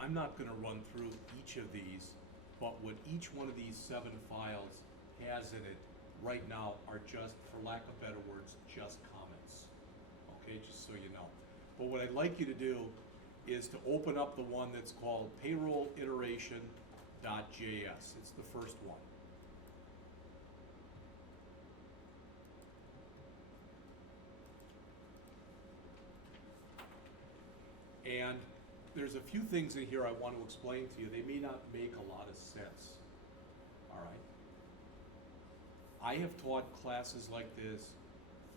I'm not going to run through each of these, but what each one of these 7 files has in it right now are just, for lack of better words, just comments. Okay, just so you know. But what I'd like you to do is to open up the one that's called payroll iteration.js. It's the first one. And there's a few things in here I want to explain to you. They may not make a lot of sense. All right. I have taught classes like this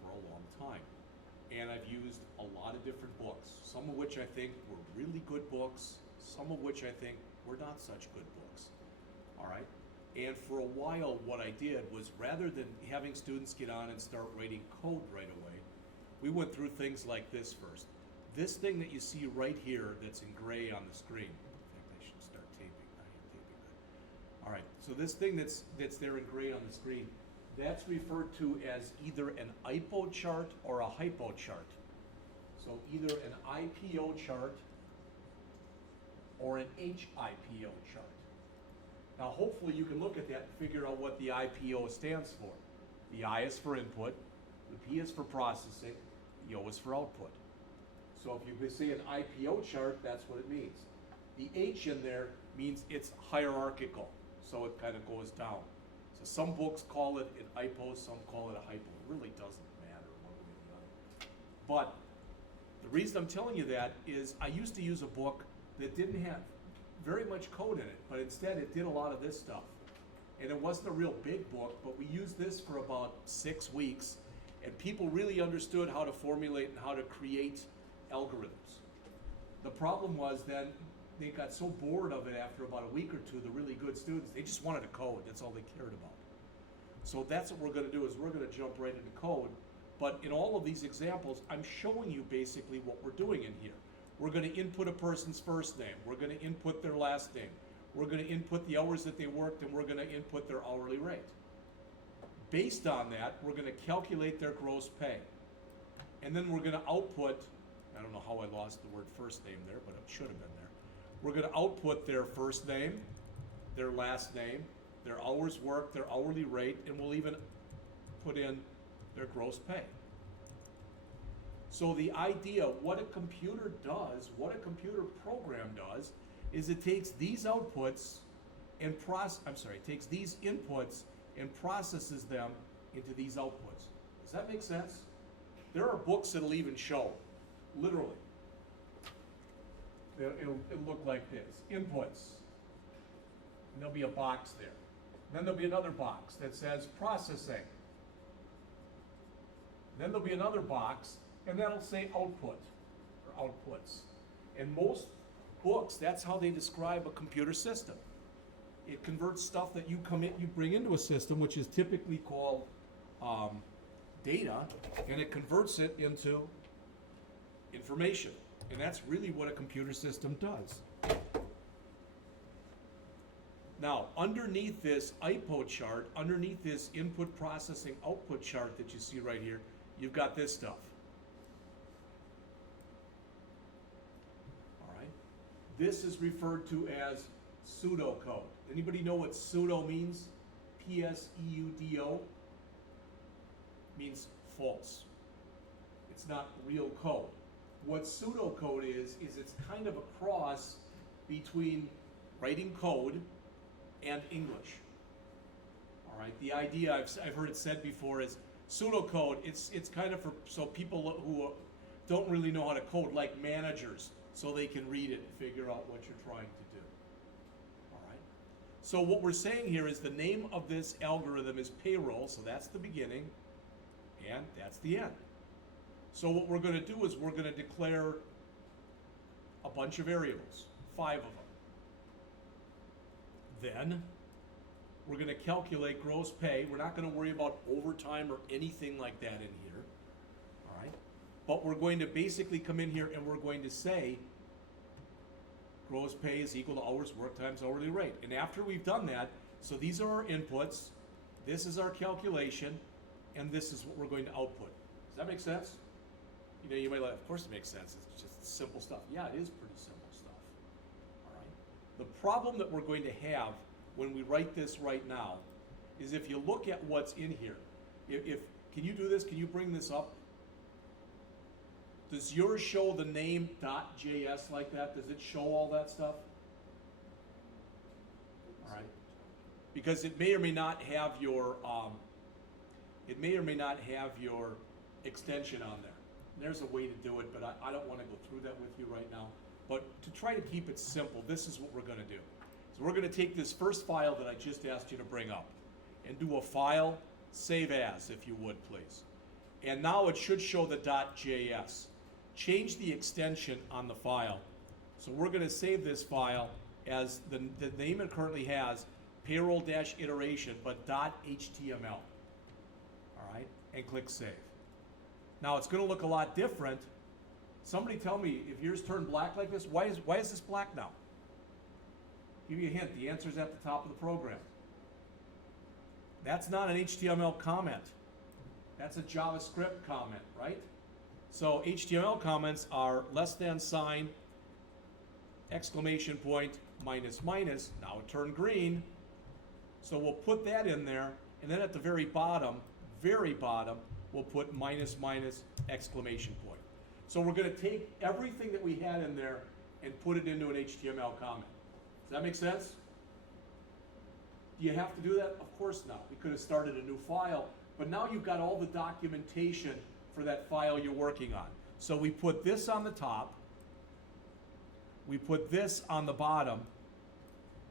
for a long time. And I've used a lot of different books, some of which I think were really good books, some of which I think were not such good books. All right. And for a while, what I did was, rather than having students get on and start writing code right away, we went through things like this first. This thing that you see right here that's in gray on the screen. In fact, I should start taping. I am taping good. All right, so this thing that's there in gray on the screen, that's referred to as either an IPO chart or a hypo chart. So either an IPO chart or an HIPO chart. Now hopefully you can look at that and figure out what the IPO stands for. The I is for input, the P is for processing, the O is for output. So if you say an IPO chart, that's what it means. The H in there means it's hierarchical, so it kind of goes down. So some books call it an IPO, some call it a hypo. It really doesn't matter one way or the other. But the reason I'm telling you that is I used to use a book that didn't have very much code in it, but instead it did a lot of this stuff. And it wasn't a real big book, but we used this for about 6 weeks, and people really understood how to formulate and how to create algorithms. The problem was then they got so bored of it after about a week or two, the really good students, they just wanted to code. That's all they cared about. So that's what we're going to do, is we're going to jump right into code. But in all of these examples, I'm showing you basically what we're doing in here. We're going to input a person's first name. We're going to input their last name. We're going to input the hours that they worked, and we're going to input their hourly rate. Based on that, we're going to calculate their gross pay. And then we're going to output, I don't know how I lost the word first name there, but it should have been there. We're going to output their first name, their last name, their hours worked, their hourly rate, and we'll even put in their gross pay. So the idea, what a computer does, what a computer program does, is it takes these outputs and takes these inputs and processes them into these outputs. Does that make sense? There are books that'll even show, literally. It'll look like this, inputs, and there'll be a box there. Then there'll be another box that says processing. Then there'll be another box, and that'll say output, or outputs. In most books, that's how they describe a computer system. It converts stuff that you bring into a system, which is typically called data, and it converts it into information. And that's really what a computer system does. Now, underneath this IPO chart, underneath this input processing output chart that you see right here, you've got this stuff. All right. This is referred to as pseudocode. Anybody know what pseudo means? P-S-E-U-D-O means false. It's not real code. What pseudocode is it's kind of a cross between writing code and English. All right. The idea I've heard it said before is pseudocode. It's kind of for so people who don't really know how to code, like managers, so they can read it and figure out what you're trying to do. All right. So what we're saying here is the name of this algorithm is payroll. So that's the beginning, and that's the end. So what we're going to do is we're going to declare a bunch of variables, 5 of them. Then we're going to calculate gross pay. We're not going to worry about overtime or anything like that in here. All right. But we're going to basically come in here and we're going to say gross pay is equal to hours worked times hourly rate. And after we've done that, so these are our inputs, this is our calculation, and this is what we're going to output. Does that make sense? You know, you might like, of course it makes sense. It's just simple stuff. Yeah, it is pretty simple stuff. All right. The problem that we're going to have when we write this right now is if you look at what's in here, can you do this? Can you bring this up? Does yours show the name .js like that? Does it show all that stuff? All right. Because it may or may not have your extension on there. There's a way to do it, but I don't want to go through that with you right now. But to try to keep it simple, this is what we're going to do. So we're going to take this first file that I just asked you to bring up and do a file, save as, if you would, please. And now it should show the .js. Change the extension on the file. So we're going to save this file as the name it currently has, payroll-iteration, but .html. All right, and click save. Now it's going to look a lot different. Somebody tell me, if yours turned black like this, why is this black now? Give you a hint, the answer's at the top of the program. That's not an HTML comment. That's a JavaScript comment, right? So HTML comments are less than sign, exclamation point, minus, minus. Now it turned green. So we'll put that in there, and then at the very bottom, we'll put minus, minus, exclamation point. So we're going to take everything that we had in there and put it into an HTML comment. Does that make sense? Do you have to do that? Of course not. We could have started a new file, but now you've got all the documentation for that file you're working on. So we put this on the top, we put this on the bottom,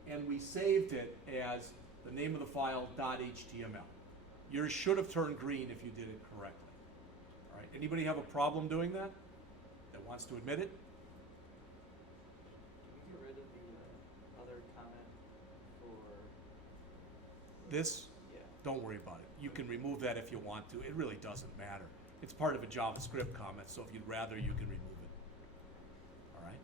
and we saved it as the name of the file .html. Yours should have turned green if you did it correctly. All right. Anybody have a problem doing that wants to admit it? Can we get rid of the other comment for this? Yeah. Don't worry about it. You can remove that if you want to. It really doesn't matter. It's part of a JavaScript comment, so if you'd rather, you can remove it. All right?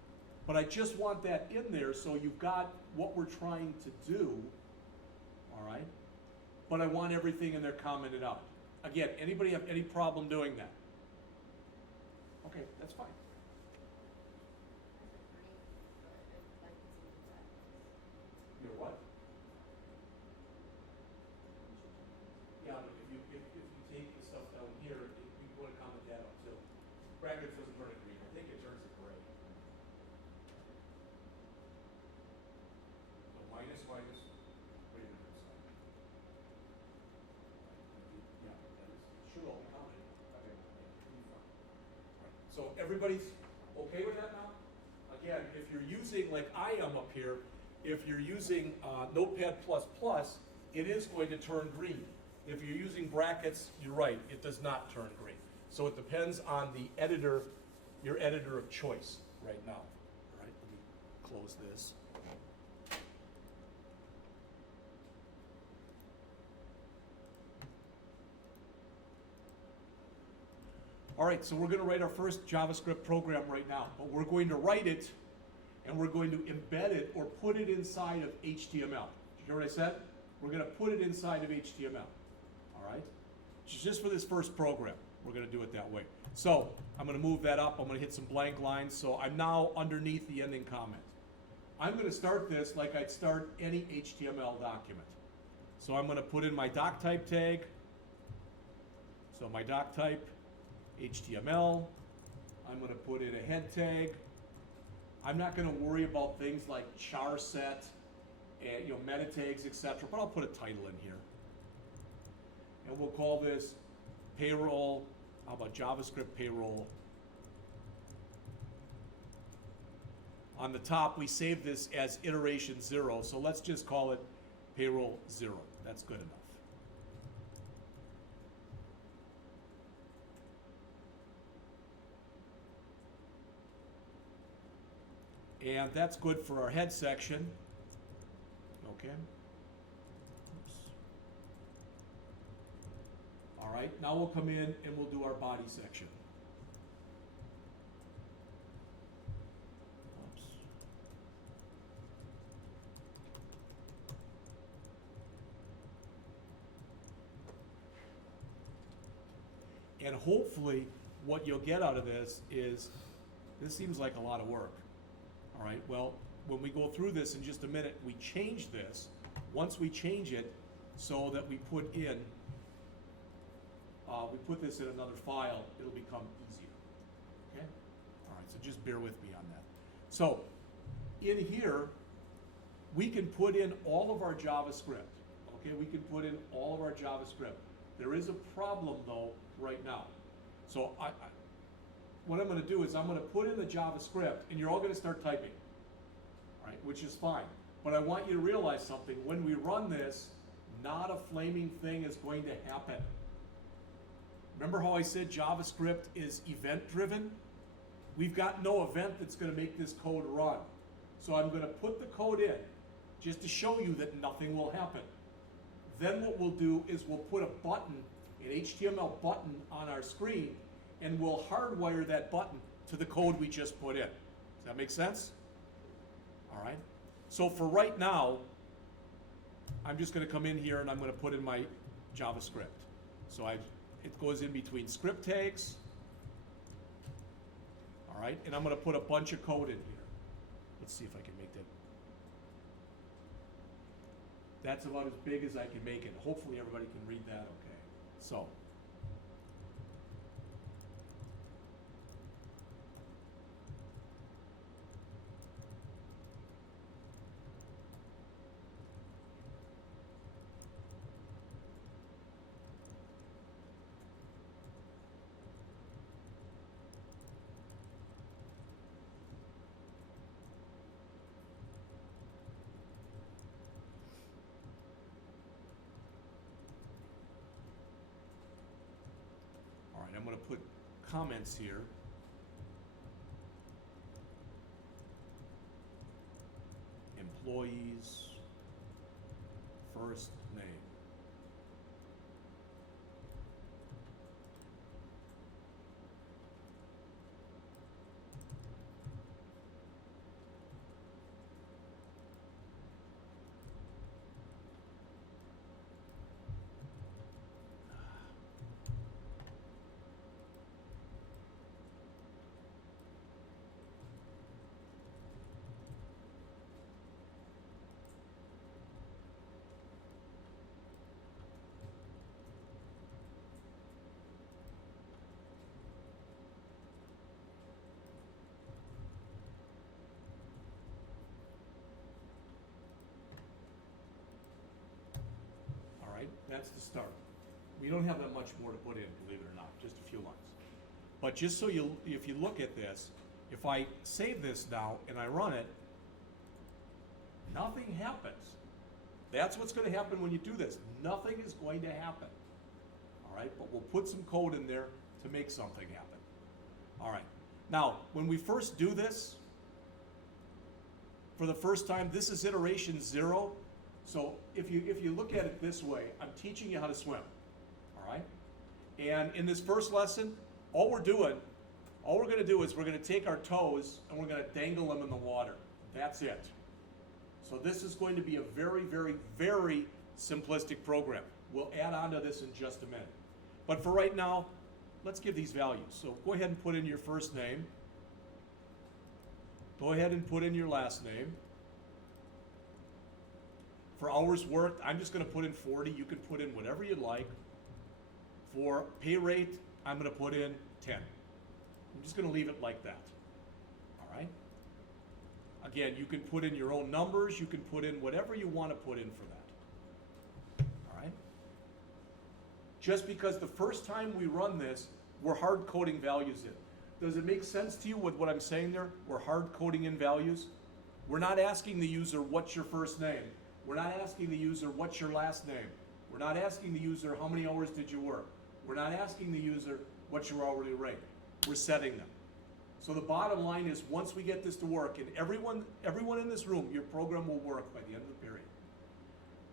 But I just want that in there so you've got what we're trying to do. All right? But I want everything in there commented out. Again, anybody have any problem doing that? Okay, that's fine. You're what? Yeah, but if you take the stuff down here, you want to comment that out too. Brackets doesn't turn it green. I think it turns it gray. So minus, minus, wait a minute. Yeah, that is, it should all be commented. Okay. Right. So everybody's okay with that now? Again, if you're using, like I am up here, if you're using Notepad++, it is going to turn green. If you're using brackets, you're right, it does not turn green. So it depends on the editor, your editor of choice right now. All right, let me close this. All right, so we're going to write our first JavaScript program right now, but we're going to write it and we're going to embed it or put it inside of HTML. Did you hear what I said? We're going to put it inside of HTML. All right? Just for this first program, we're going to do it that way. So I'm going to move that up. I'm going to hit some blank lines. So I'm now underneath the ending comment. I'm going to start this like I'd start any HTML document. So I'm going to put in my doc type tag. So my doc type, HTML. I'm going to put in a head tag. I'm not going to worry about things like char set and meta tags, etc. But I'll put a title in here, and we'll call this payroll. How about JavaScript payroll? On the top, we save this as iteration 0, so let's just call it payroll 0. That's good enough. And that's good for our head section. Okay. Oops. All right, now we'll come in and we'll do our body section. Oops. And hopefully what you'll get out of this is, this seems like a lot of work. All right, well, when we go through this in just a minute, we change this. Once we change it so that we put this in another file, it'll become easier, okay? All right, so just bear with me on that. So, in here, we can put in all of our JavaScript, okay? We can put in all of our JavaScript. There is a problem, though, right now. So, what I'm gonna do is I'm gonna put in the JavaScript, and you're all gonna start typing, all right, which is fine. But I want you to realize something. When we run this, not a flaming thing is going to happen. Remember how I said JavaScript is event-driven? We've got no event that's going to make this code run. So I'm going to put the code in just to show you that nothing will happen. Then what we'll do is we'll put a button, an HTML button on our screen, and we'll hardwire that button to the code we just put in. Does that make sense? All right. So for right now, I'm just going to come in here and I'm going to put in my JavaScript. So it goes in between script tags. All right, and I'm going to put a bunch of code in here. Let's see if I can make that. That's about as big as I can make it. Hopefully everybody can read that okay. So. I'm going to put comments here. Employees, first name. That's the start. We don't have that much more to put in, believe it or not, just a few lines. But just so if you look at this, if I save this now and I run it, nothing happens. That's what's going to happen when you do this. Nothing is going to happen. All right, but we'll put some code in there to make something happen. All right, now when we first do this, for the first time, this is iteration 0. So if you look at it this way, I'm teaching you how to swim, all right? And in this first lesson, all we're going to do is we're going to take our toes and we're going to dangle them in the water. That's it. So this is going to be a very, very, very simplistic program. We'll add on to this in just a minute. But for right now, let's give these values. So go ahead and put in your first name. Go ahead and put in your last name. For hours worked, I'm just going to put in 40. You can put in whatever you'd like. For pay rate, I'm going to put in 10. I'm just going to leave it like that. All right? Again, you can put in your own numbers. You can put in whatever you want to put in for that. All right? Just because the first time we run this, we're hard coding values in. Does it make sense to you with what I'm saying there? We're hard coding in values. We're not asking the user, what's your first name? We're not asking the user, what's your last name? We're not asking the user, how many hours did you work? We're not asking the user, what's your hourly rate? We're setting them. So the bottom line is, once we get this to work, and everyone in this room, your program will work by the end of the period.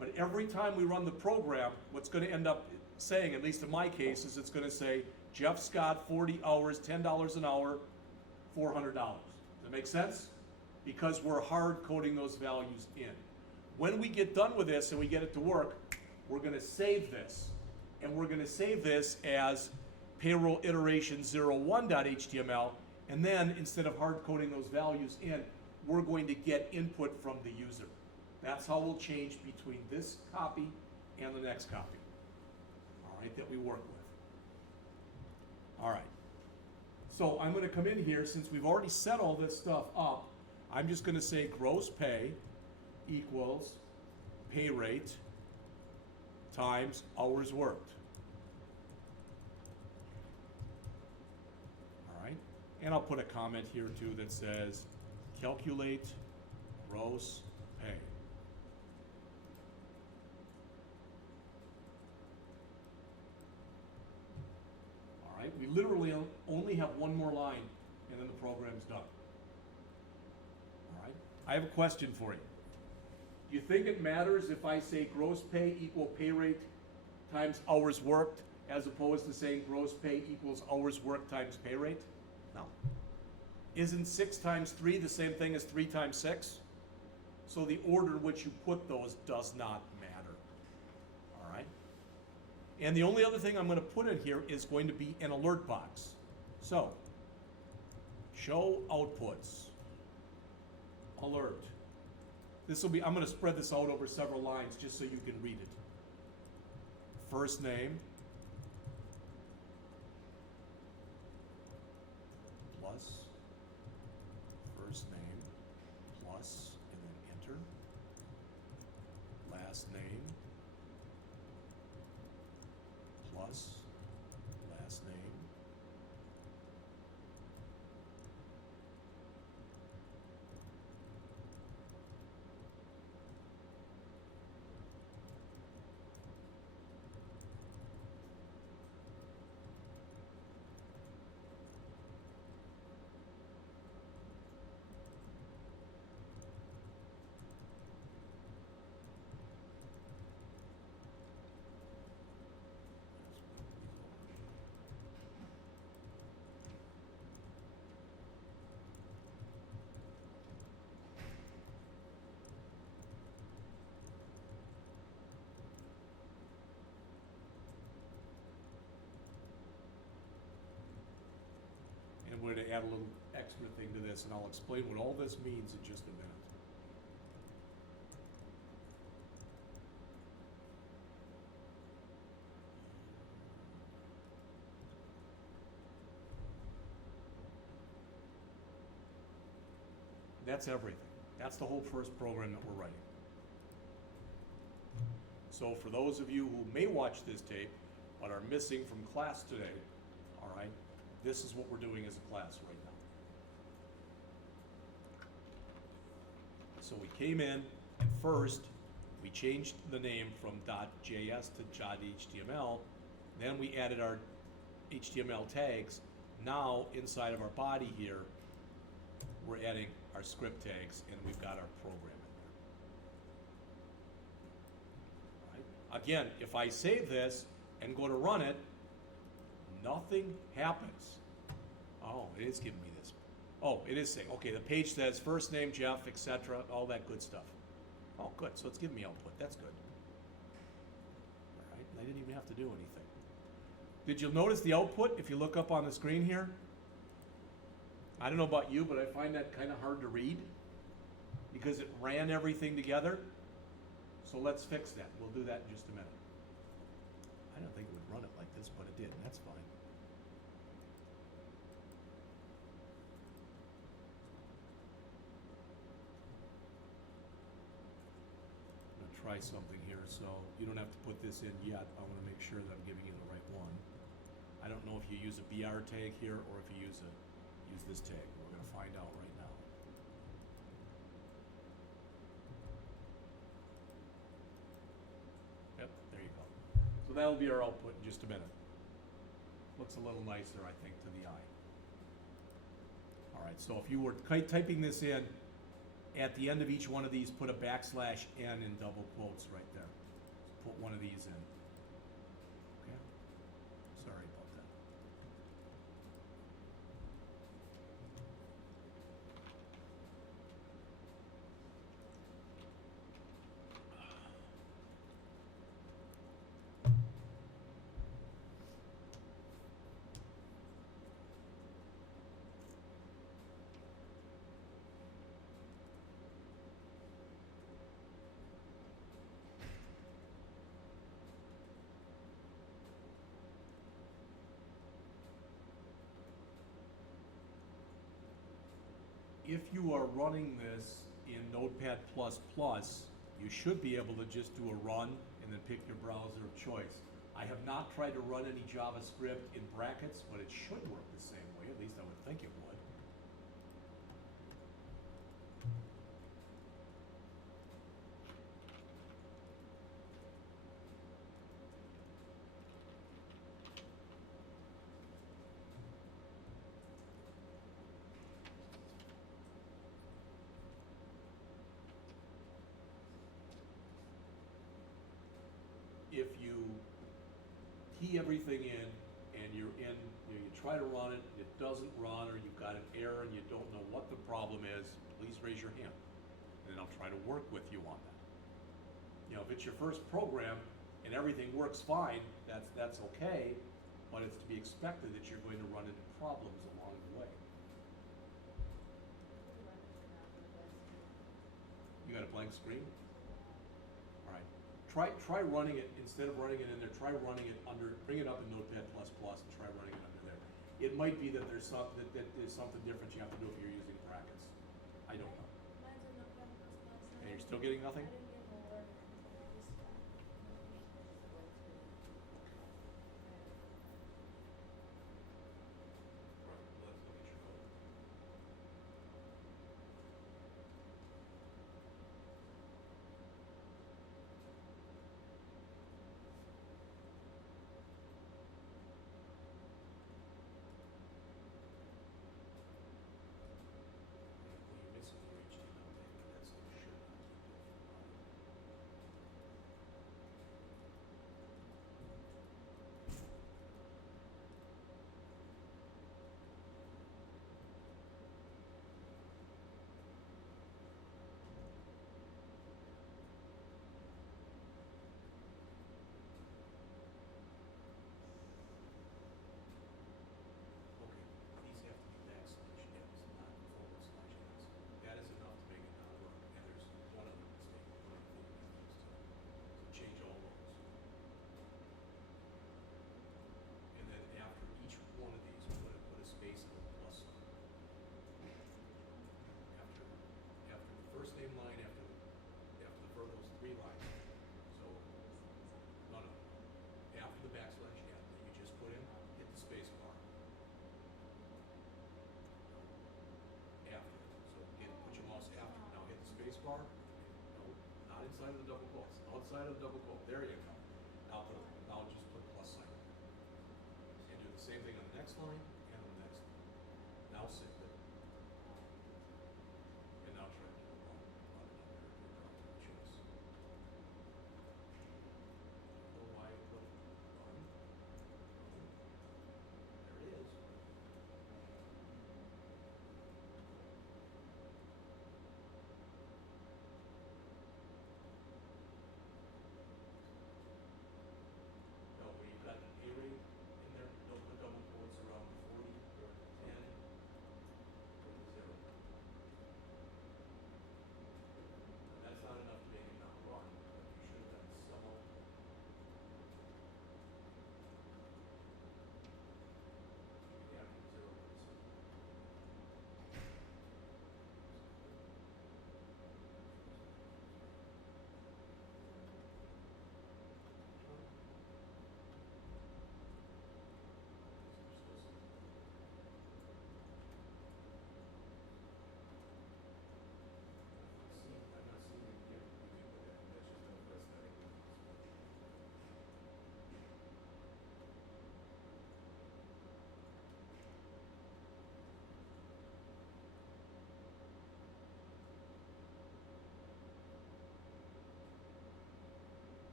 But every time we run the program, what's going to end up saying, at least in my case, is it's going to say, Jeff Scott, 40 hours, $10 an hour, $400. Does that make sense? Because we're hard coding those values in. When we get done with this and we get it to work, we're going to save this. And we're going to save this as payroll iteration 01.html. And then, instead of hard coding those values in, we're going to get input from the user. That's how we'll change between this copy and the next copy, all right, that we work with. All right, so I'm gonna come in here, since we've already set all this stuff up, I'm just gonna say gross pay equals pay rate times hours worked. All right, and I'll put a comment here too that says calculate gross pay. All right, we literally only have one more line and then the program's done. All right, I have a question for you. Do you think it matters if I say gross pay equal pay rate times hours worked, as opposed to saying gross pay equals hours worked times pay rate? No. Isn't 6 times 3 the same thing as 3 times 6? So the order in which you put those does not matter. All right? And the only other thing I'm going to put in here is going to be an alert box. So, show outputs, alert. This will be, I'm going to spread this out over several lines just so you can read it. First name plus first name plus, and then enter. Last name plus last name. And we're going to add a little extra thing to this, and I'll explain what all this means in just a minute. That's everything. That's the whole first program that we're writing. So for those of you who may watch this tape but are missing from class today, all right, this is what we're doing as a class right now. So we came in, and first we changed the name from .js to .html. Then we added our HTML tags. Now inside of our body here, we're adding our script tags, and we've got our program in there. All right? Again, if I save this and go to run it, nothing happens. Oh, it is giving me this. Oh, it is saying, okay, the page says first name, Jeff, etc., all that good stuff. Oh, good, so it's giving me output. That's good. All right, I didn't even have to do anything. Did you notice the output if you look up on the screen here? I don't know about you, but I find that kind of hard to read because it ran everything together. So let's fix that. We'll do that in just a minute. I don't think it would run it like this, but it did, and that's fine. I'm going to try something here, so you don't have to put this in yet. I want to make sure that I'm giving you the right one. I don't know if you use a BR tag here or if you use this tag. We're going to find out right now. Yep, there you go. So that'll be our output in just a minute. Looks a little nicer, I think, to the eye. All right, so if you were typing this in, at the end of each one of these, put a \n in double quotes right there. Put one of these in. Okay? Sorry about that. if you are running this in Notepad++, you should be able to just do a run and then pick your browser of choice. I have not tried to run any JavaScript in brackets, but it should work the same way, at least I would think it would. If you key everything in and you try to run it, it doesn't run, or you've got an error and you don't know what the problem is, please raise your hand, and then I'll try to work with you on that. You know, if it's your first program and everything works fine, that's okay, but it's to be expected that you're going to run into problems along the way. You got a blank screen? All right. Try running it, instead of running it in there, try running it under, bring it up in Notepad++ and try running it under there. It might be that there's something different you have to do if you're using brackets. I don't know. Mine's in Notepad++. And you're still getting nothing? I didn't get an alert until I just Right, let's look at your code. Well, you're missing your HTML tag, but that's no shit. Okay, these have to be backslash ends, not forward slash ends. That is enough to make it not work, and there's one other mistake, one other thing that needs to change all those. And then after each one of these, put a space and a plus sign. After the first name line, after those three lines. So, no. After the backslash n that you just put in, hit the space bar. After, so put your mouse after. Now hit the space bar. No, not inside of the double quotes. Outside of the double quote. There you go. Now just put a plus sign. And do the same thing on the next line and on the next line. Now save it. And now try to run it under your browser of choice. Oh, why put run? There it is. No, where you've got an A rate in there, don't put double quotes around 40 or 10.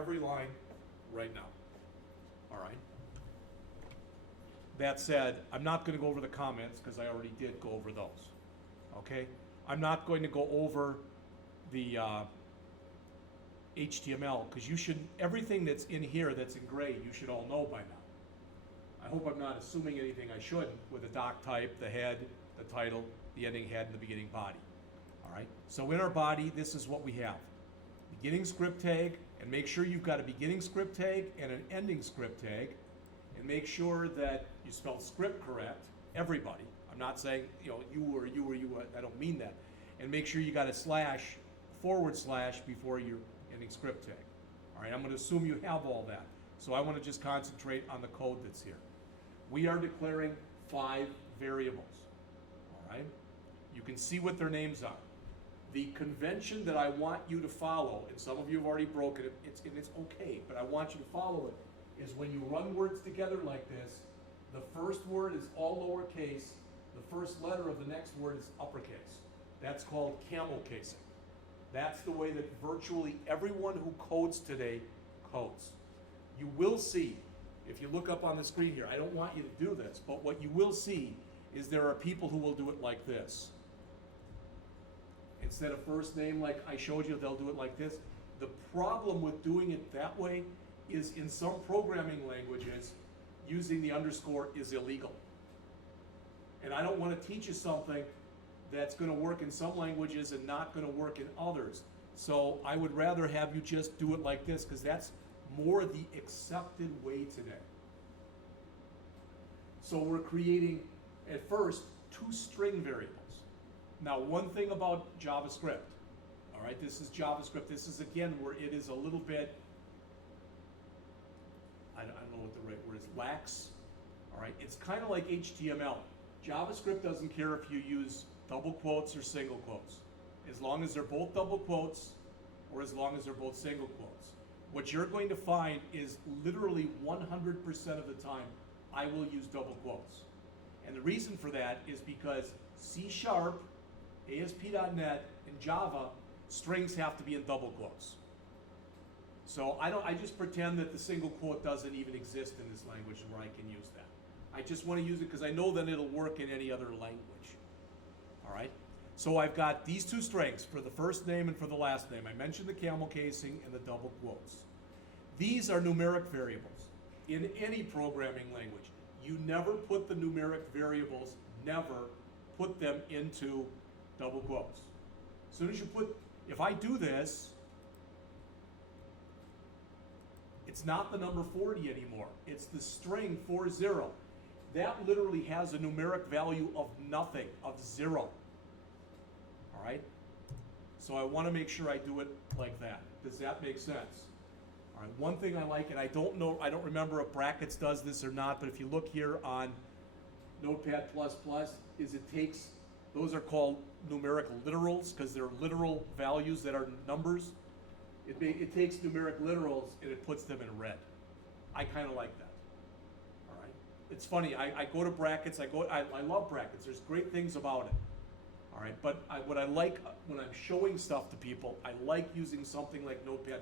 every line right now. All right? That said, I'm not going to go over the comments because I already did go over those. Okay? I'm not going to go over the HTML because you should, everything that's in here that's in gray, you should all know by now. I hope I'm not assuming anything I shouldn't with the doc type, the head, the title, the ending head, and the beginning body. All right? So in our body, this is what we have. Beginning script tag, and make sure you've got a beginning script tag and an ending script tag, and make sure that you spell script correct, everybody. I'm not saying, you know, you or you or you, I don't mean that. And make sure you got a slash, forward slash before your ending script tag. All right, I'm going to assume you have all that. So I want to just concentrate on the code that's here. We are declaring 5 variables. All right? You can see what their names are. The convention that I want you to follow, and some of you have already broken it, it's okay, but I want you to follow it, is when you run words together like this, the first word is all lowercase, the first letter of the next word is uppercase. That's called camel casing. That's the way that virtually everyone who codes today codes. You will see, if you look up on the screen here, I don't want you to do this, but what you will see is there are people who will do it like this. Instead of first name like I showed you, they'll do it like this. The problem with doing it that way is in some programming languages, using the underscore is illegal. And I don't want to teach you something that's going to work in some languages and not going to work in others. So I would rather have you just do it like this because that's more the accepted way today. So we're creating, at first, 2 string variables. Now, one thing about JavaScript, all right, this is JavaScript. This is, again, where it is a little bit, I don't know what the right word is, lax, all right? It's kind of like HTML. JavaScript doesn't care if you use double quotes or single quotes, as long as they're both double quotes or as long as they're both single quotes. What you're going to find is literally 100% of the time, I will use double quotes. And the reason for that is because C#, ASP.NET, and Java, strings have to be in double quotes. So I just pretend that the single quote doesn't even exist in this language where I can use that. I just want to use it because I know that it'll work in any other language. All right? So I've got these 2 strings for the first name and for the last name. I mentioned the camel casing and the double quotes. These are numeric variables. In any programming language, you never put the numeric variables, never put them into double quotes. As soon as you put, if I do this, it's not the number 40 anymore. It's the string 40. That literally has a numeric value of nothing, of 0. All right? So I want to make sure I do it like that. Does that make sense? All right, one thing I like, and I don't know, I don't remember if brackets does this or not, but if you look here on Notepad++, is it takes, those are called numeric literals because they're literal values that are numbers. It takes numeric literals and it puts them in red. I kind of like that. All right, it's funny. I go to brackets. I love brackets. There's great things about it. All right, but what I like when I'm showing stuff to people, I like using something like Notepad++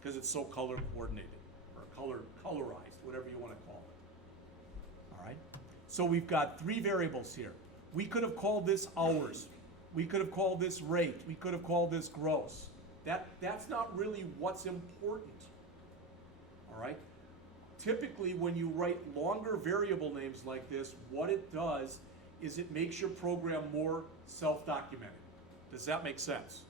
because it's so color coordinated or colorized, whatever you want to call it. All right, so we've got 3 variables here. We could have called this hours. We could have called this rate. We could have called this gross. That's not really what's important. All right? Typically, when you write longer variable names like this, what it does is it makes your program more self-documenting. Does that make sense?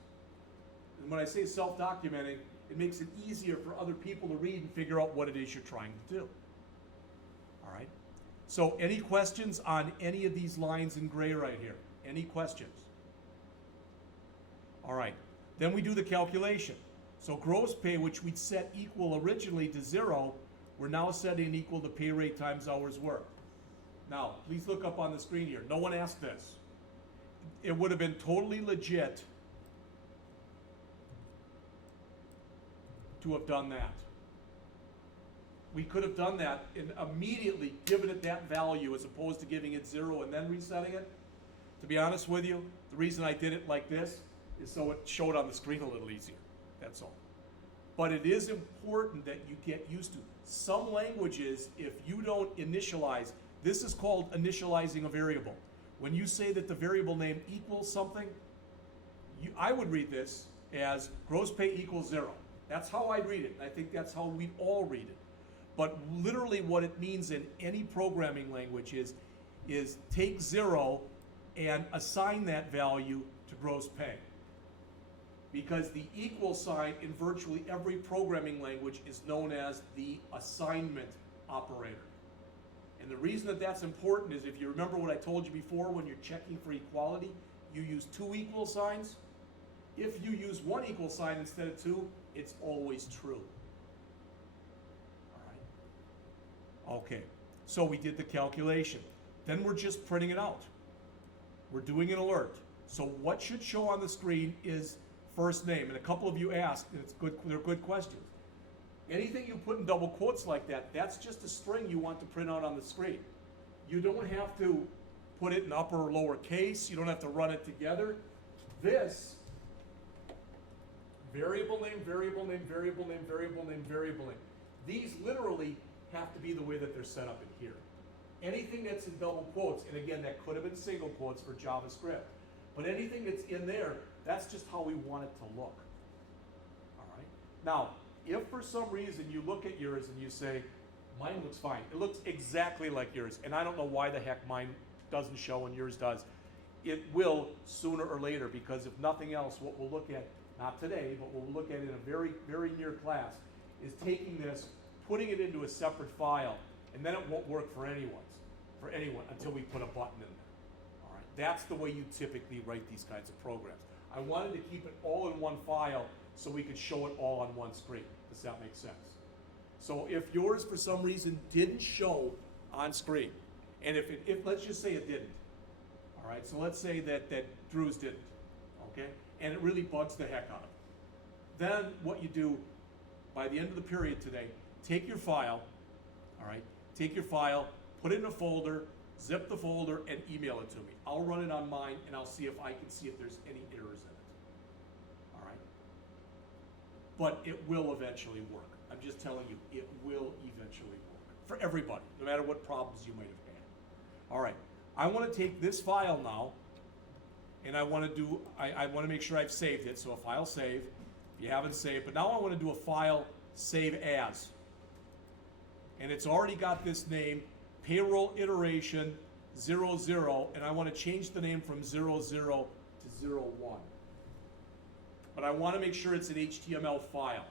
And when I say self-documenting, it makes it easier for other people to read and figure out what it is you're trying to do. All right? So any questions on any of these lines in gray right here? Any questions? All right. Then we do the calculation. So gross pay, which we'd set equal originally to 0, we're now setting equal to pay rate times hours worked. Now, please look up on the screen here. No one asked this. It would have been totally legit to have done that. We could have done that and immediately given it that value as opposed to giving it 0 and then resetting it. To be honest with you, the reason I did it like this is so it showed on the screen a little easier. That's all. but it is important that you get used to. Some languages, if you don't initialize, this is called initializing a variable. When you say that the variable name equals something, I would read this as gross pay equals 0. That's how I read it, and I think that's how we all read it. But literally what it means in any programming language is take 0 and assign that value to gross pay. Because the equal sign in virtually every programming language is known as the assignment operator. And the reason that that's important is if you remember what I told you before, when you're checking for equality, you use 2 equal signs. If you use 1 equal sign instead of 2, it's always true. All right? Okay, so we did the calculation. Then we're just printing it out. We're doing an alert. So what should show on the screen is first name. And a couple of you asked, and they're good questions. Anything you put in double quotes like that, that's just a string you want to print out on the screen. You don't have to put it in upper or lower case. You don't have to run it together. This, variable name, variable name, variable name, variable name, variable name. These literally have to be the way that they're set up in here. Anything that's in double quotes, and again, that could have been single quotes for JavaScript, but anything that's in there, that's just how we want it to look. All right? Now, if for some reason you look at yours and you say, mine looks fine, it looks exactly like yours, and I don't know why the heck mine doesn't show and yours does, it will sooner or later, because if nothing else, what we'll look at, not today, but we'll look at in a very, very near class, is taking this, putting it into a separate file, and then it won't work for anyone until we put a button in there. All right, that's the way you typically write these kinds of programs. I wanted to keep it all in one file so we could show it all on one screen. Does that make sense? So if yours for some reason didn't show on screen, and if let's just say it didn't, all right, so let's say that Drew's didn't, okay, and it really bugs the heck out of it. Then what you do by the end of the period today, take your file, all right, put it in a folder, zip the folder, and email it to me. I'll run it on mine, and I'll see if I can see if there's any errors in it. All right? But it will eventually work. I'm just telling you, it will eventually work. For everybody, no matter what problems you might have had. All right. I want to take this file now, and I want to make sure I've saved it. So a file save, if you haven't saved, but now I want to do a file save as. And it's already got this name, payroll iteration 00, and I want to change the name from 00 to 01. But I want to make sure it's an HTML file.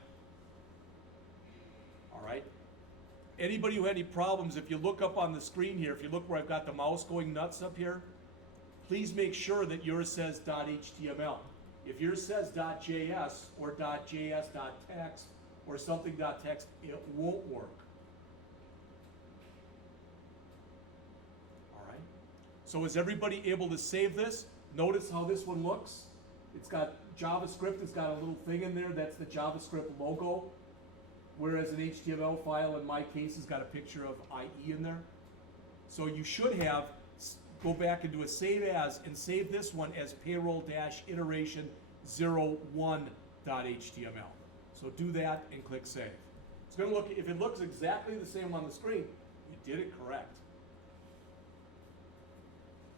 All right? Anybody who had any problems, if you look up on the screen here, if you look where I've got the mouse going nuts up here, please make sure that yours says .html. If yours says .js or .js.text or something .text, it won't work. So is everybody able to save this? Notice how this one looks. It's got JavaScript, it's got a little thing in there, that's the JavaScript logo. Whereas an HTML file, in my case, has got a picture of IE in there. So you should have, go back and do a save as, and save this one as payroll-iteration 01.html. So do that and click save. It's going to look, if it looks exactly the same on the screen, you did it correct.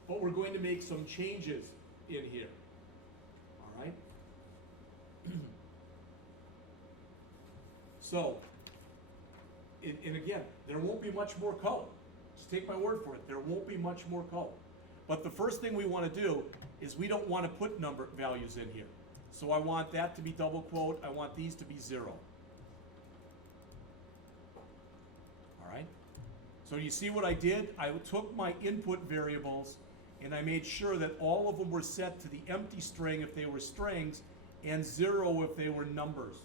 But we're going to make some changes in here. All right? So, and again, there won't be much more code. Just take my word for it. There won't be much more code. But the first thing we want to do is we don't want to put number values in here. So I want that to be double quote. I want these to be 0. All right? So you see what I did? I took my input variables and I made sure that all of them were set to the empty string if they were strings and 0 if they were numbers.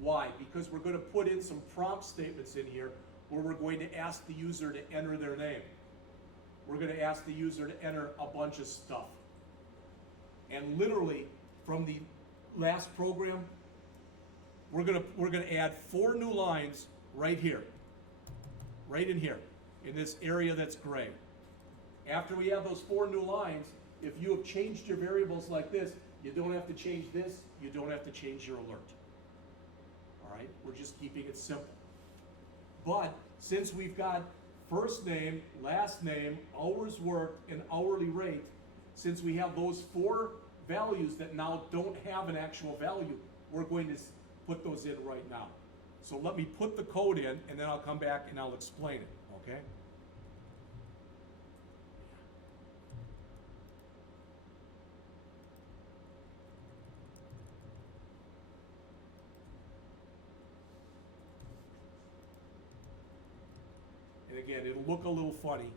Why? Because we're going to put in some prompt statements in here where we're going to ask the user to enter their name. We're going to ask the user to enter a bunch of stuff. And literally, from the last program, we're going to add 4 new lines right here. Right in here, in this area that's gray. After we have those 4 new lines, if you have changed your variables like this, you don't have to change this, you don't have to change your alert. right? We're just keeping it simple. But since we've got first name, last name, hours worked, and hourly rate, since we have those four values that now don't have an actual value, we're going to put those in right now. So let me put the code in, and then I'll come back and I'll explain it, okay? And again, it'll look a little funny.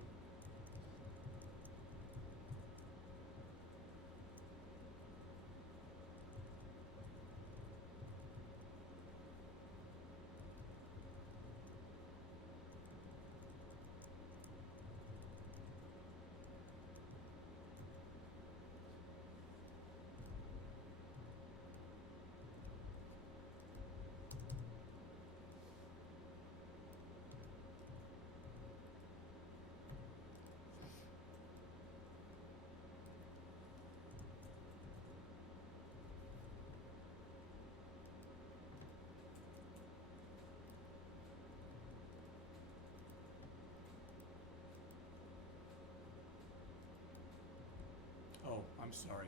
Oh, I'm sorry.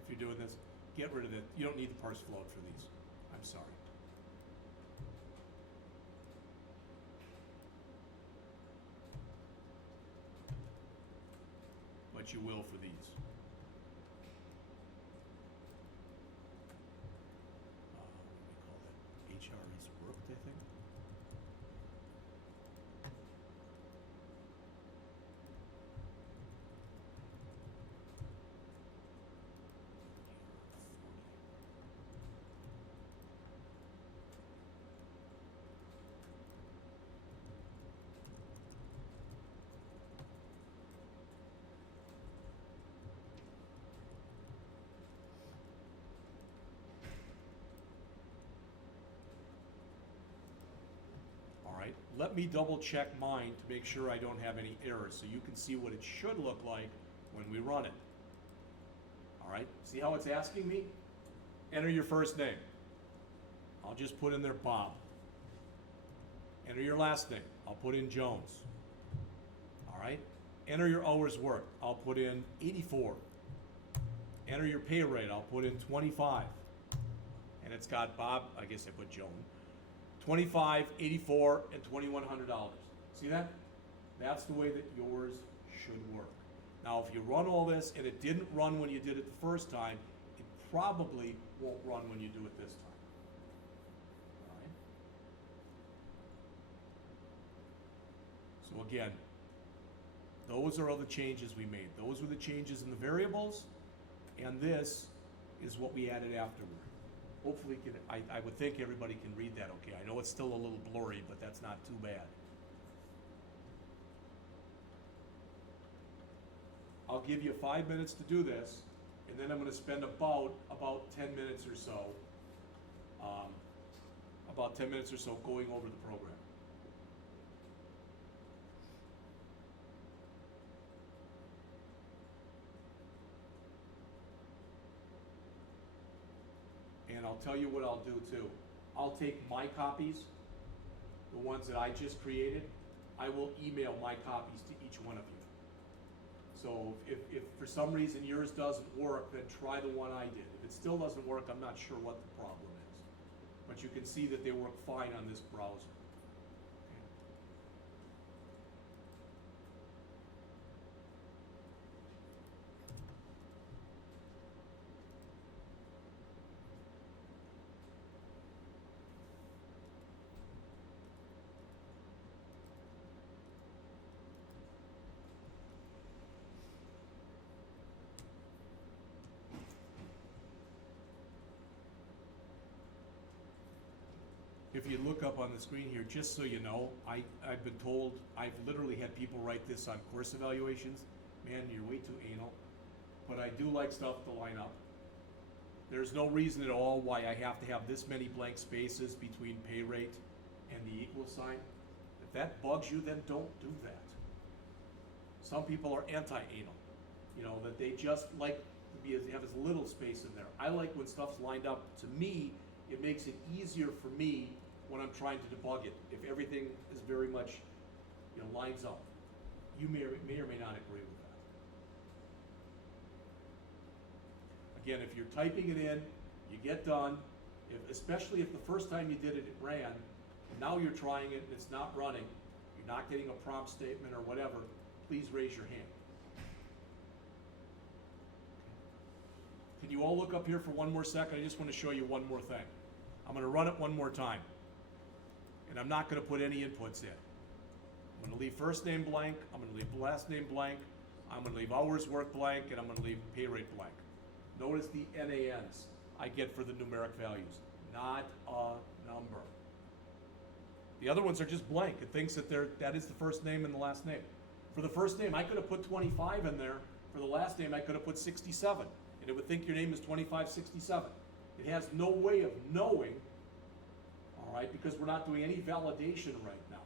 If you're doing this, get rid of it. You don't need the parse float for these. I'm sorry. But you will for these. What do we call that? HRS worked, I think. Let me double check mine to make sure I don't have any errors so you can see what it should look like when we run it. All right, see how it's asking me? Enter your first name. I'll just put in there Bob. Enter your last name. I'll put in Jones. All right, enter your hours worked. I'll put in 84. Enter your pay rate. I'll put in 25. And it's got Bob, I guess I put Joan. 25, 84, and $2,100. See that? That's the way that yours should work. Now, if you run all this and it didn't run when you did it the first time, it probably won't run when you do it this time. All right? So again, those are all the changes we made. Those were the changes in the variables, and this is what we added afterward. Hopefully, I would think everybody can read that okay. I know it's still a little blurry, but that's not too bad. I'll give you 5 minutes to do this, and then I'm going to spend about 10 minutes or so, going over the program. And I'll tell you what I'll do too. I'll take my copies, the ones that I just created, I will email my copies to each one of you. So if for some reason yours doesn't work, then try the one I did. If it still doesn't work, I'm not sure what the problem is. But you can see that they work fine on this browser. If you look up on the screen here, just so you know, I've been told, I've literally had people write this on course evaluations. Man, you're way too anal. But I do like stuff to line up. There's no reason at all why I have to have this many blank spaces between pay rate and the equal sign. If that bugs you, then don't do that. Some people are anti-anal. You know, that they just like to have as little space in there. I like when stuff's lined up. To me, it makes it easier for me when I'm trying to debug it, if everything is very much, lines up. You may or may not agree with that. Again, if you're typing it in, you get done, especially if the first time you did it, it ran, and now you're trying it and it's not running, you're not getting a prompt statement or whatever, please raise your hand. Can you all look up here for one more second? I just want to show you one more thing. I'm going to run it one more time. And I'm not going to put any inputs in. I'm going to leave first name blank, I'm going to leave last name blank, I'm going to leave hours work blank, and I'm going to leave pay rate blank. Notice the NANs I get for the numeric values, not a number. The other ones are just blank. It thinks that that is the first name and the last name. For the first name, I could have put 25 in there. For the last name, I could have put 67. And it would think your name is 2567. It has no way of knowing, all right, because we're not doing any validation right now,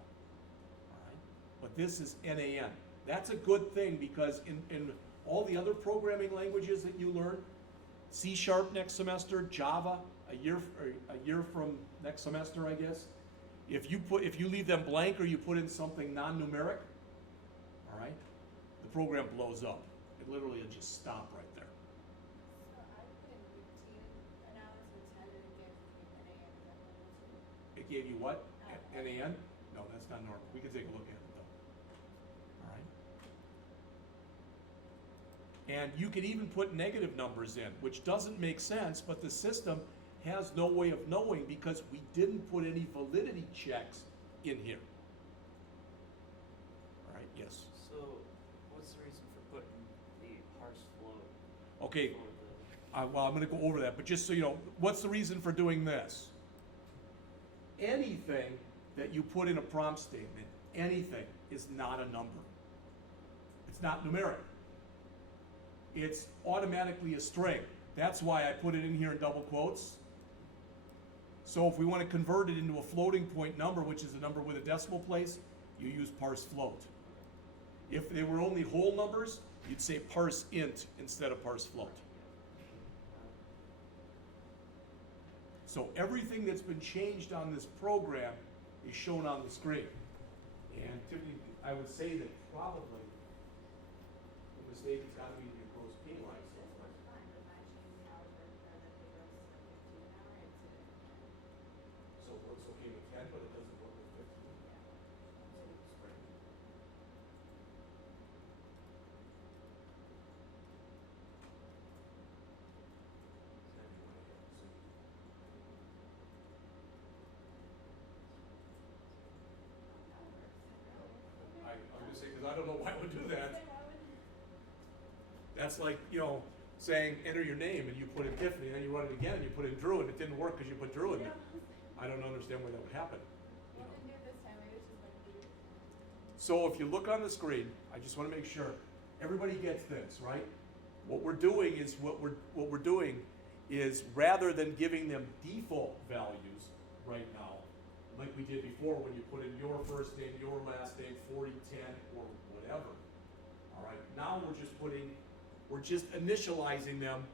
all right? But this is NAN. That's a good thing because in all the other programming languages that you learn, C# next semester, Java, a year from next semester, I guess, if you leave them blank or you put in something non-numeric, all right, the program blows up. It literally will just stop right there. So I put in routine analysis, how did it give me NAN? Is that normal too? It gave you what? NAN. NAN? No, that's not normal. We can take a look at it though. All right. And you can even put negative numbers in, which doesn't make sense, but the system has no way of knowing because we didn't put any validity checks in here. All right, yes. So, what's the reason for putting the parse float? Okay, For well, I'm going to go over that, but just so you know, what's the reason for doing this? Anything that you put in a prompt statement, anything, is not a number. It's not numeric. It's automatically a string. That's why I put it in here in double quotes. So if we want to convert it into a floating point number, which is a number with a decimal place, you use parse float. If they were only whole numbers, you'd say parse int instead of parse float. So everything that's been changed on this program is shown on the screen. And typically, I would say that probably the mistake has got to be in your gross pay line. This works fine, but I changed the hours worked for the pay goes from 15 an hour into 10. So it works okay with 10, but it doesn't work with 15. Yeah. So it's great. I'm just saying, because I don't know why it would do that. That's like, saying enter your name and you put in Tiffany, and then you run it again and you put in Drew and it didn't work because you put Drew in there. I don't understand why that would happen. Well, didn't do it this time, maybe it's just like weird. So if you look on the screen, I just want to make sure everybody gets this, right? What we're doing is rather than giving them default values right now, like we did before when you put in your first name, your last name, 40, 10, or whatever. All right, now we're just initializing them.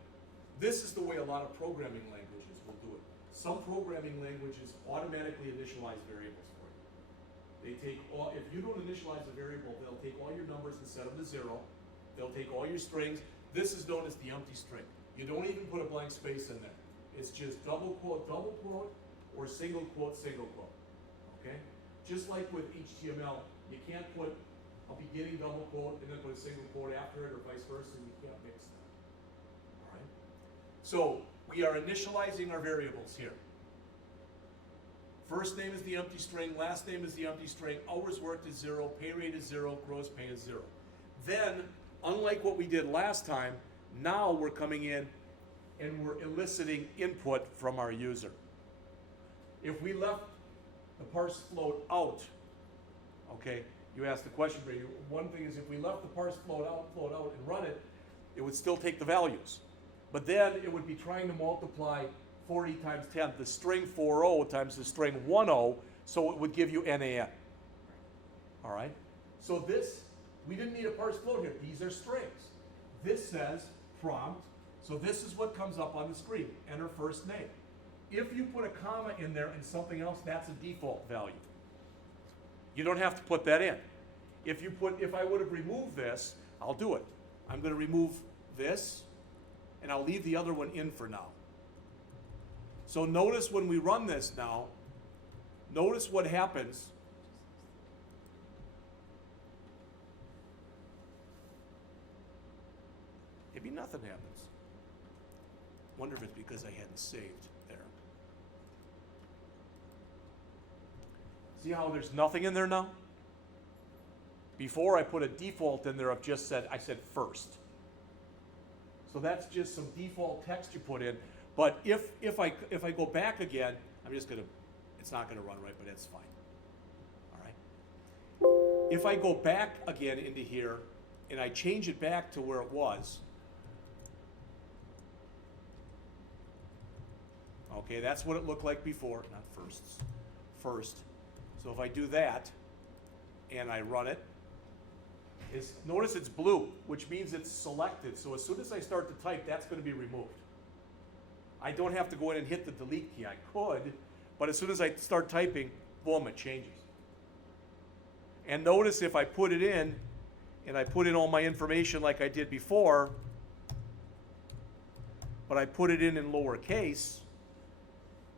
This is the way a lot of programming languages will do it. Some programming languages automatically initialize variables for you. They take if you don't initialize a variable, they'll take all your numbers and set them to 0. They'll take all your strings. This is known as the empty string. You don't even put a blank space in there. It's just double quote, or single quote, okay? Just like with HTML, you can't put a beginning double quote and then put a single quote after it or vice versa, you can't mix them, all right? So, we are initializing our variables here. First name is the empty string, last name is the empty string, hours worked is 0, pay rate is 0, gross pay is 0. Then, unlike what we did last time, now we're coming in and we're eliciting input from our user. If we left the parse float out, okay, you asked the question, Brady. One thing is if we left the parse float out and run it, it would still take the values. But then it would be trying to multiply 40 times 10, the string 40 times the string 10, so it would give you NAN. All right? So this, we didn't need a parse float here. These are strings. This says prompt, so this is what comes up on the screen. Enter first name. If you put a comma in there and something else, that's a default value. You don't have to put that in. If I would have removed this, I'll do it. I'm going to remove this, and I'll leave the other one in for now. So notice when we run this now, notice what happens. Maybe nothing happens. Wonder if it's because I hadn't saved there. See how there's nothing in there now? Before I put a default in there, I said first. So that's just some default text you put in. But if I go back again, it's not gonna run right, but it's fine. All right. If I go back again into here and I change it back to where it was, okay, that's what it looked like before, not firsts, first. So if I do that and I run it, notice it's blue, which means it's selected. So as soon as I start to type, that's going to be removed. I don't have to go in and hit the delete key. I could, but as soon as I start typing, boom, it changes. And notice if I put it in, and I put in all my information like I did before, but I put it in lowercase,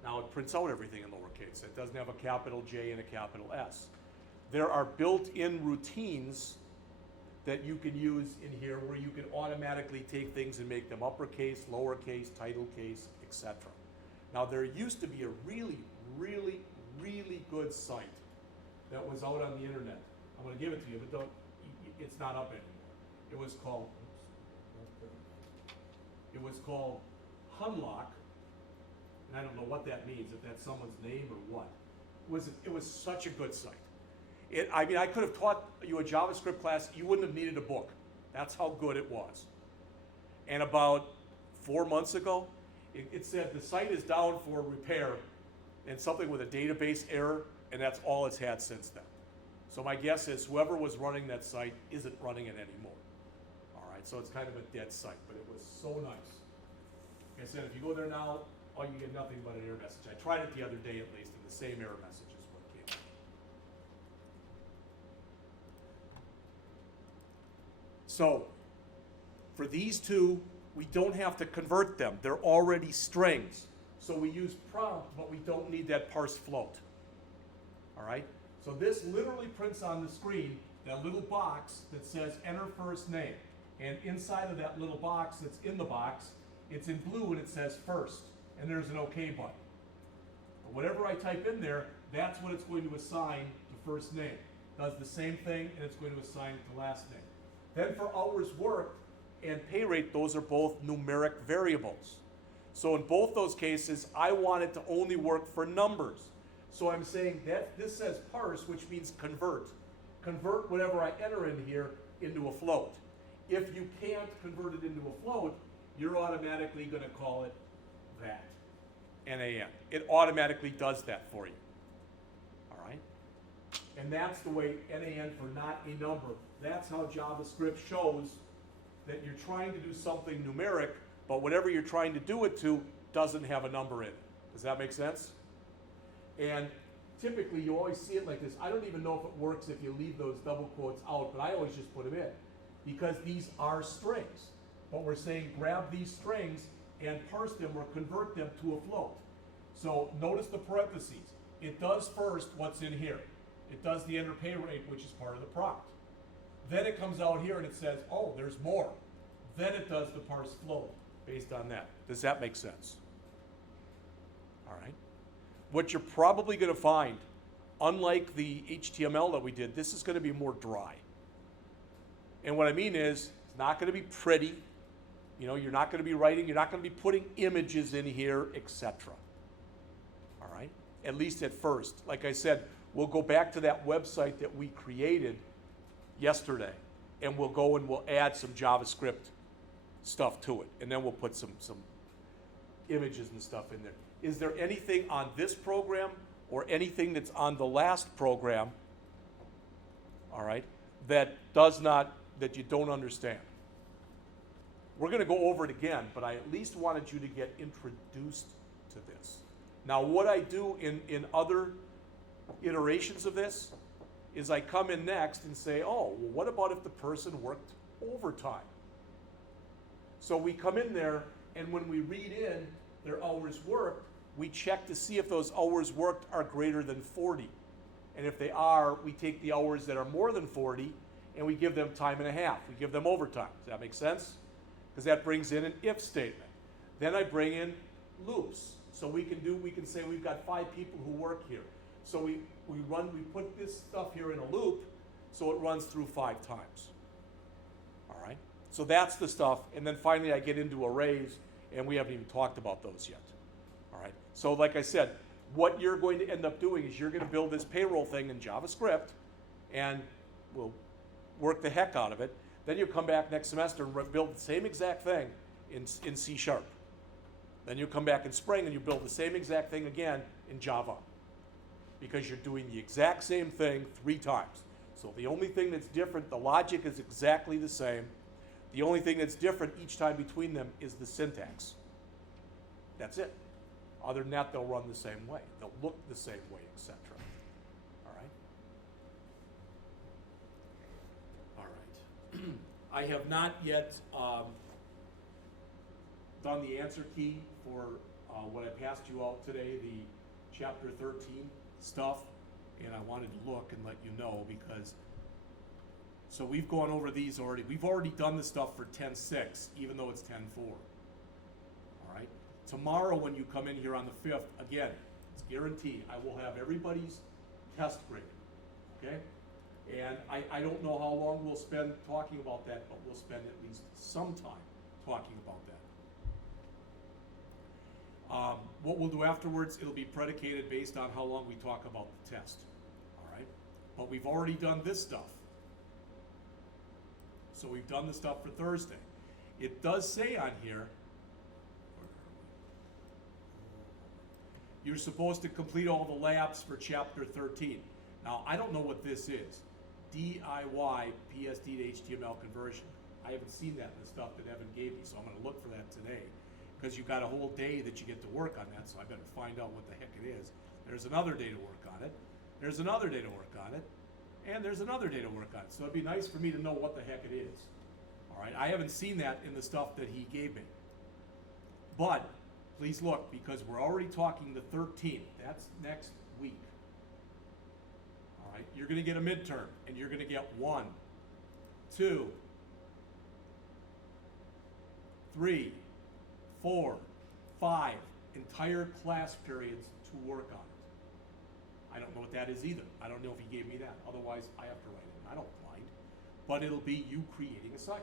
now it prints out everything in lowercase. It doesn't have a capital J and a capital S. There are built-in routines that you can use in here where you can automatically take things and make them uppercase, lowercase, title case, etc. Now there used to be a really, really, really good site that was out on the internet. I'm going to give it to you, but it's not up anymore. It was called Hunlock, and I don't know what that means, if that's someone's name or what. It was such a good site. I could have taught you a JavaScript class, you wouldn't have needed a book. That's how good it was. And about 4 months ago, it said the site is down for repair and something with a database error, and that's all it's had since then. So my guess is whoever was running that site isn't running it anymore. All right, so it's kind of a dead site, but it was so nice. Like I said, if you go there now, you get nothing but an error message. I tried it the other day at least, and the same error message is what came up. So, for these two, we don't have to convert them. They're already strings. So we use prompt, but we don't need that parse float. All right? So this literally prints on the screen that little box that says enter first name. And inside of that little box that's in the box, it's in blue and it says first. And there's an OK button. But whatever I type in there, that's what it's going to assign to first name. Does the same thing, and it's going to assign it to last name. Then for hours worked and pay rate, those are both numeric variables. So in both those cases, I want it to only work for numbers. So I'm saying that this says parse, which means convert. Convert whatever I enter in here into a float. If you can't convert it into a float, you're automatically going to call it that. NAN. It automatically does that for you. All right? And that's the way NAN for not a number. That's how JavaScript shows that you're trying to do something numeric, but whatever you're trying to do it to doesn't have a number in it. Does that make sense? And typically you always see it like this. I don't even know if it works if you leave those double quotes out, but I always just put them in because these are strings. But we're saying grab these strings and parse them or convert them to a float. So notice the parentheses. It does first what's in here. It does the enter pay rate, which is part of the prompt. Then it comes out here and it says, oh, there's more. Then it does the parse float based on that. Does that make sense? All right. What you're probably going to find, unlike the HTML that we did, this is going to be more dry. And what I mean is, it's not going to be pretty. You know, you're not going to be writing, you're not going to be putting images in here, etc. All right? At least at first. Like I said, we'll go back to that website that we created yesterday, and we'll go and we'll add some JavaScript stuff to it, and then we'll put some images and stuff in there. Is there anything on this program or anything that's on the last program, all right, that you don't understand? We're going to go over it again, but I at least wanted you to get introduced to this. Now what I do in other iterations of this is I come in next and say, oh, well, what about if the person worked overtime? So we come in there, and when we read in their hours worked, we check to see if those hours worked are greater than 40. And if they are, we take the hours that are more than 40 and we give them time and a half. We give them overtime. Does that make sense? Because that brings in an if statement. Then I bring in loops. So we can say we've got 5 people who work here. So we put this stuff here in a loop so it runs through 5 times. All right? So that's the stuff. And then finally I get into arrays, and we haven't even talked about those yet. All right? So like I said, what you're going to end up doing is you're going to build this payroll thing in JavaScript, and we'll work the heck out of it. Then you'll come back next semester and build the same exact thing in C#. Then you'll come back in spring and you build the same exact thing again in Java, because you're doing the exact same thing 3 times. So the only thing that's different, the logic is exactly the same. The only thing that's different each time between them is the syntax. That's it. Other than that, they'll run the same way. They'll look the same way, etc. All right? All right. I have not yet done the answer key for what I passed you out today, the chapter 13 stuff, and I wanted to look and let you know, because so we've gone over these already. We've already done the stuff for 10.6, even though it's 10.4. All right? Tomorrow when you come in here on the 5th, again, it's guaranteed, I will have everybody's test grade, okay? And I don't know how long we'll spend talking about that, but we'll spend at least some time talking about that. What we'll do afterwards, it'll be predicated based on how long we talk about the test, all right? But we've already done this stuff. So we've done the stuff for Thursday. It does say on here, you're supposed to complete all the labs for chapter 13. Now, I don't know what this is. DIY PSD to HTML conversion. I haven't seen that in the stuff that Evan gave me, so I'm gonna look for that today, because you've got a whole day that you get to work on that, so I better find out what the heck it is. There's another day to work on it. There's another day to work on it. And there's another day to work on it. So it'd be nice for me to know what the heck it is. All right, I haven't seen that in the stuff that he gave me. But please look, because we're already talking the 13th. That's next week. All right, you're gonna get a midterm, and you're gonna get 1, 2, 3, 4, 5 entire class periods to work on it. I don't know what that is either. I don't know if he gave me that. Otherwise, I have to write it. I don't mind. But it'll be you creating a site.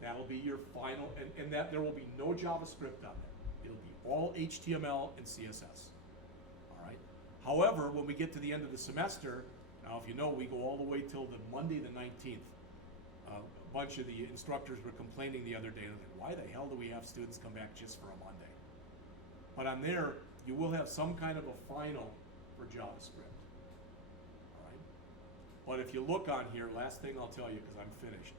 That'll be your final, and that there will be no JavaScript on there. It'll be all HTML and CSS. All right. However, when we get to the end of the semester, now if you know, we go all the way till the Monday the 19th. A bunch of the instructors were complaining the other day, why the hell do we have students come back just for a Monday? But on there, you will have some kind of a final for JavaScript. All right? But if you look on here, last thing I'll tell you, because I'm finished.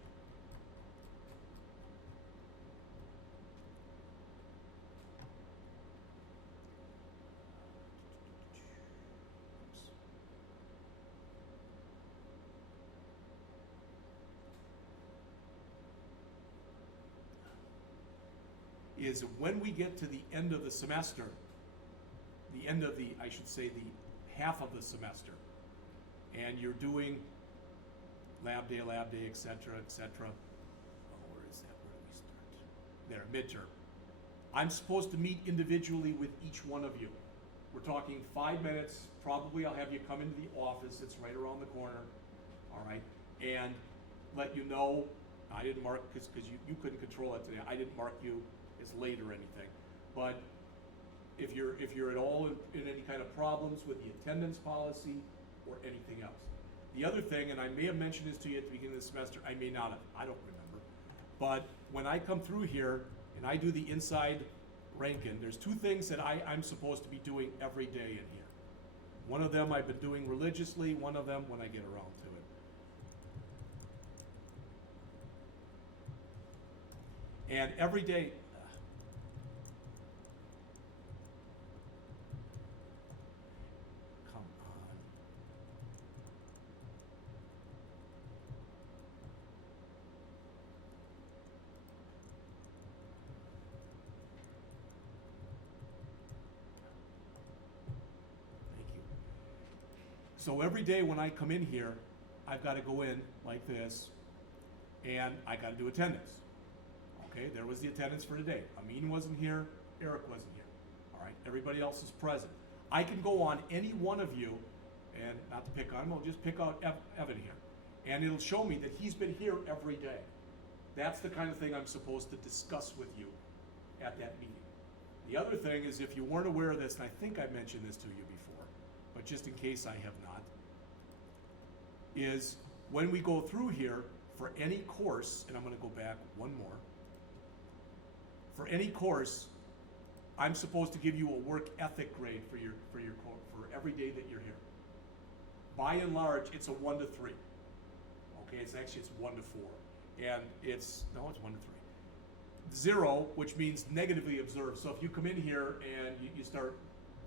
Is when we get to the end of the semester, the end of the, I should say, the half of the semester, and you're doing lab day, et cetera, et cetera. Oh, where is that? Where do we start? There, midterm. I'm supposed to meet individually with each one of you. We're talking 5 minutes. Probably I'll have you come into the office. It's right around the corner. All right, and let you know. I didn't mark, because you couldn't control it today. I didn't mark you as late or anything. But if you're at all in any kind of problems with the attendance policy or anything else. The other thing, and I may have mentioned this to you at the beginning of the semester, I may not have, I don't remember. But when I come through here and I do the inside ranking, there's 2 things that I'm supposed to be doing every day in here. One of them I've been doing religiously, one of them when I get around to it. And every day, So every day when I come in here, I've got to go in like this, and I got to do attendance. Okay, there was the attendance for today. Amin wasn't here, Eric wasn't here. All right, everybody else is present. I can go on any one of you, and not to pick on him, I'll just pick out Evan here. And it'll show me that he's been here every day. That's the kind of thing I'm supposed to discuss with you at that meeting. The other thing is, if you weren't aware of this, and I think I mentioned this to you before, but just in case I have not, is when we go through here for any course, and I'm going to go back one more. For any course, I'm supposed to give you a work ethic grade for every day that you're here. By and large, it's a 1 to 3. Okay, it's 1 to 4, and it's 1 to 3. 0, which means negatively observed. So if you come in here and you start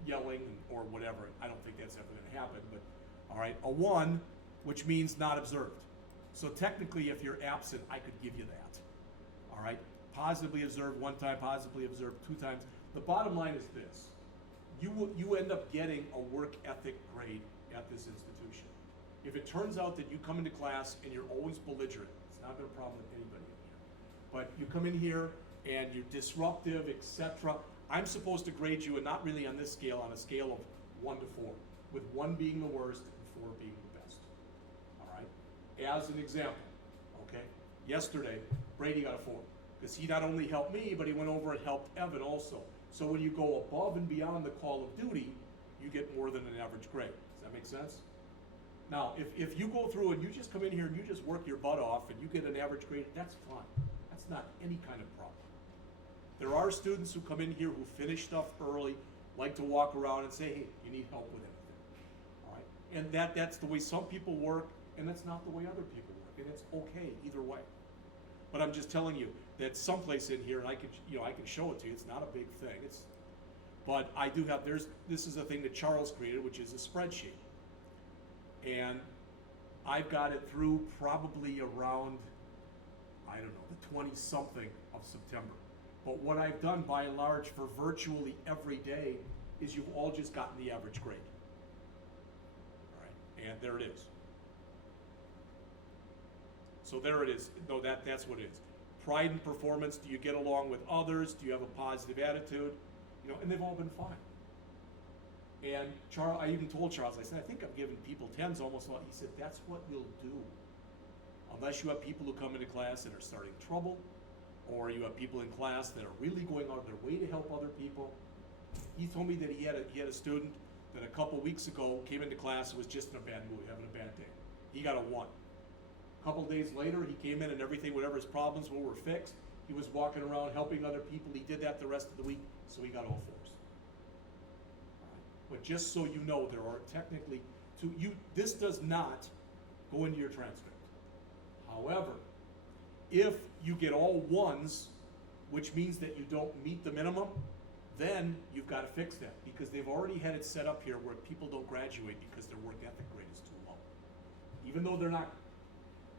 yelling or whatever, I don't think that's ever going to happen. But all right, a 1, which means not observed. So technically, if you're absent, I could give you that. All right, positively observed 1 time, positively observed 2 times. The bottom line is this: you end up getting a work ethic grade at this institution. If it turns out that you come into class and you're always belligerent, it's not been a problem with anybody in here, but you come in here and you're disruptive, etc., I'm supposed to grade you, and not really on this scale, on a scale of 1 to 4, with 1 being the worst and 4 being the best. All right? As an example, okay? Yesterday, Brady got a 4, because he not only helped me, but he went over and helped Evan also. So when you go above and beyond the call of duty, you get more than an average grade. Does that make sense? Now, if you go through and you just come in here and you just work your butt off and you get an average grade, that's fine. That's not any kind of problem. There are students who come in here who finish stuff early, like to walk around and say, hey, you need help with anything. All right? And that's the way some people work, and that's not the way other people work. And it's okay either way. But I'm just telling you that someplace in here, and I can show it to you. It's not a big thing. But I do have, this is a thing that Charles created, which is a spreadsheet. And I've got it through probably around, I don't know, the 20-something of September. But what I've done by and large for virtually every day is you've all just gotten the average grade. All right, and there it is. So there it is. No, that's what it is. Pride in performance. Do you get along with others? Do you have a positive attitude? And they've all been fine. And I even told Charles, I said, I think I've given people 10s almost a lot. He said, that's what you'll do. Unless you have people who come into class that are starting trouble, or you have people in class that are really going out of their way to help other people. He told me that he had a student that a couple weeks ago came into class and was just in a bad mood, having a bad day. He got a 1. A couple days later, he came in and everything, whatever his problems were fixed. He was walking around helping other people. He did that the rest of the week, so he got all 4s. But just so you know, there are technically this does not go into your transcript. However, if you get all 1s, which means that you don't meet the minimum, then you've got to fix that, because they've already had it set up here where people don't graduate because their work ethic grade is too low. Even though they're not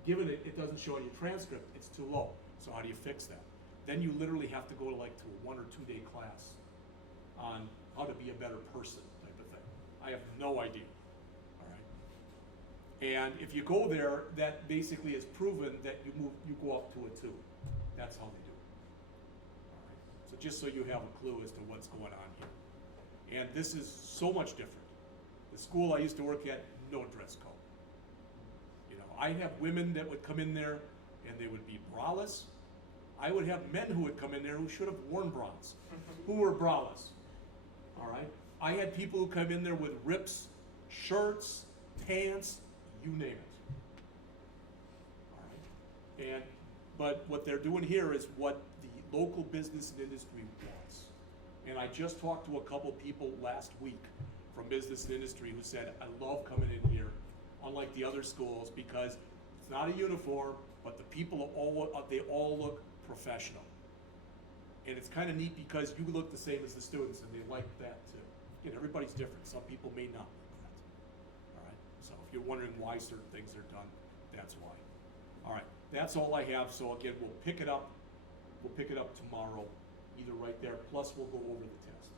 given it, it doesn't show in your transcript, it's too low. So how do you fix that? Then you literally have to go to a 1 or 2 day class on how to be a better person type of thing. I have no idea. All right. And if you go there, that basically is proven that you go up to a 2. That's how they do it. All right. So just so you have a clue as to what's going on here. And this is so much different. The school I used to work at, no dress code. I'd have women that would come in there and they would be braless. I would have men who would come in there who should have worn bras, who were braless. All right. I had people who come in there with rips, shirts, pants, you name it. All right. But what they're doing here is what the local business and industry wants. And I just talked to a couple people last week from business and industry who said, I love coming in here, unlike the other schools, because it's not a uniform, but the people they all look professional. And it's kind of neat because you look the same as the students, and they like that too. Again, everybody's different. Some people may not like that. All right. So if you're wondering why certain things are done, that's why. All right. That's all I have. So again, we'll pick it up. We'll pick it up tomorrow, either right there. Plus, we'll go over the test.